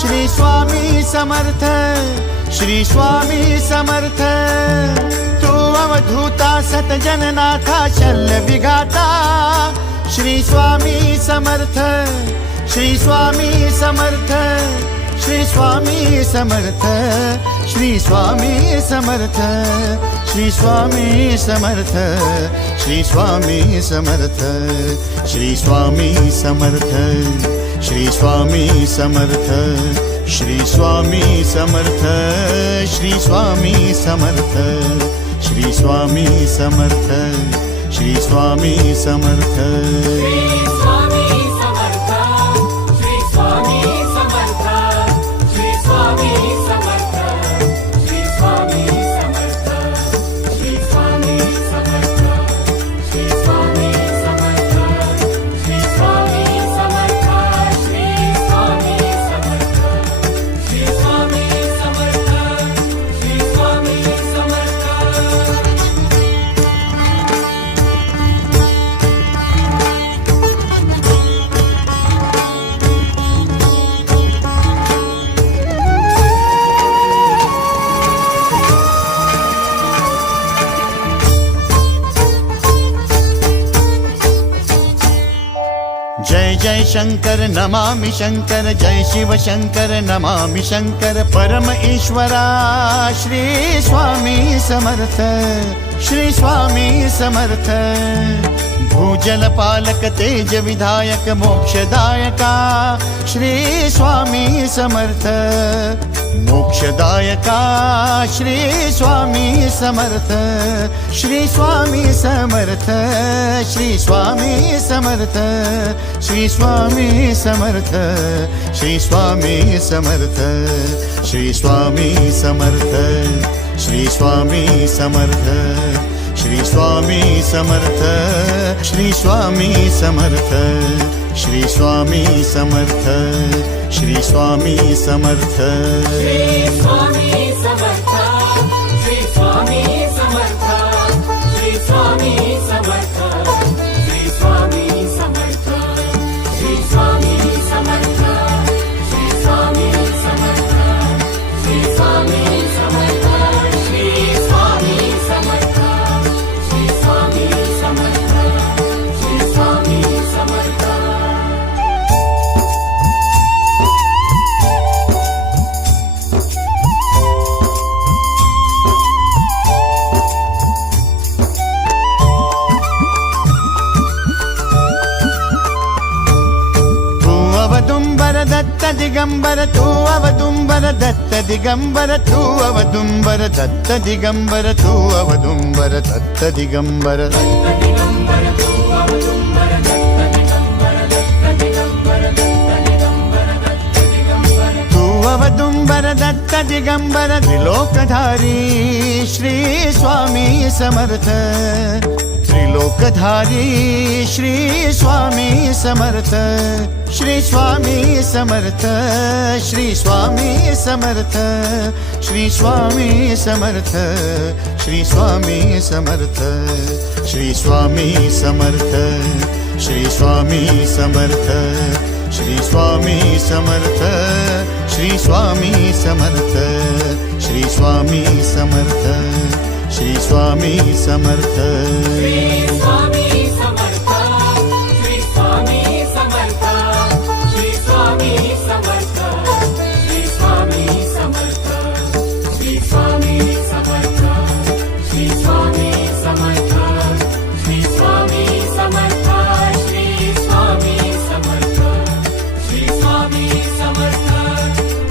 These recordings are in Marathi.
श्री स्वामी समर्थ, श्री स्वामी समर्थ। तू अवधूता सतजननाथा शल्य विघाता, श्री स्वामी समर्थ, श्री स्वामी समर्थ, श्री स्वामी समर्थ, श्री स्वामी समर्थ, श्री स्वामी समर्थ, श्री स्वामी समर्थ, श्री स्वामी समर्थ, श्री स्वामी समर्थ, श्री स्वामी समर्थ, श्री स्वामी समर्थ, श्री स्वामी समर्थ, श्री स्वामी समर्थ। जय जय शंकर नमामि शंकर, जय शिव शंकर नमामि शंकर। परम ईश्वरा श्री स्वामी समर्थ, श्री स्वामी समर्थ। भूजल पालक तेज विधायक मोक्षदायका, श्री स्वामी समर्थ। मोक्षदायका श्री स्वामी समर्थ, श्री स्वामी समर्थ, श्री स्वामी समर्थ, श्री स्वामी समर्थ, श्री स्वामी समर्थ, श्री स्वामी समर्थ, श्री स्वामी समर्थ, श्री स्वामी समर्थ, श्री स्वामी समर्थ, श्री स्वामी समर्थ, श्री स्वामी समर्थ। श्री स्वामी समर्थ, श्री स्वामी समर्थ, श्री स्वामी समर्थ, श्री स्वामी समर्थ, श्री स्वामी समर्थ, श्री स्वामी समर्थ, श्री स्वामी समर्थ, श्री स्वामी समर्थ, श्री स्वामी समर्थ, श्री स्वामी समर्थ। दत्त दिगंबर तू अवदुंबर दत्त दिगंबर तू अवदुंबर दत्त दिगंबर तू अवदुंबर दत्त दिगंबर। तू अवदुंबर दत्त दिगंबर त्रिलोकधारी श्री स्वामी समर्थ। त्रिलोकधारी श्री स्वामी समर्थ, श्री स्वामी समर्थ, श्री स्वामी समर्थ, श्री स्वामी समर्थ, श्री स्वामी समर्थ, श्री स्वामी समर्थ, श्री स्वामी समर्थ, श्री स्वामी समर्थ, श्री स्वामी समर्थ, श्री स्वामी समर्थ, श्री स्वामी समर्थ। श्री स्वामी समर्थ, श्री स्वामी समर्थ, श्री स्वामी समर्थ, श्री स्वामी समर्थ, श्री स्वामी समर्थ, श्री स्वामी समर्थ, श्री स्वामी समर्थ, श्री स्वामी समर्थ, श्री स्वामी समर्थ,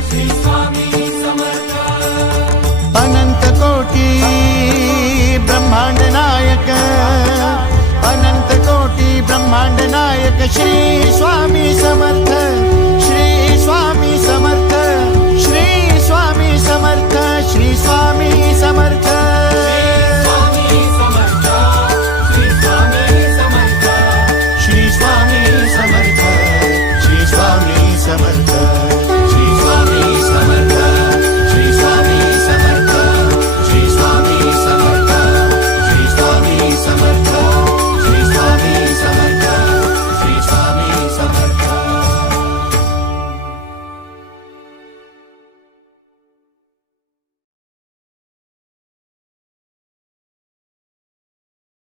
श्री स्वामी समर्थ। अनंत कोटी ब्रह्मांड नायक, अनंत कोटी ब्रह्मांड नायक श्री स्वामी समर्थ।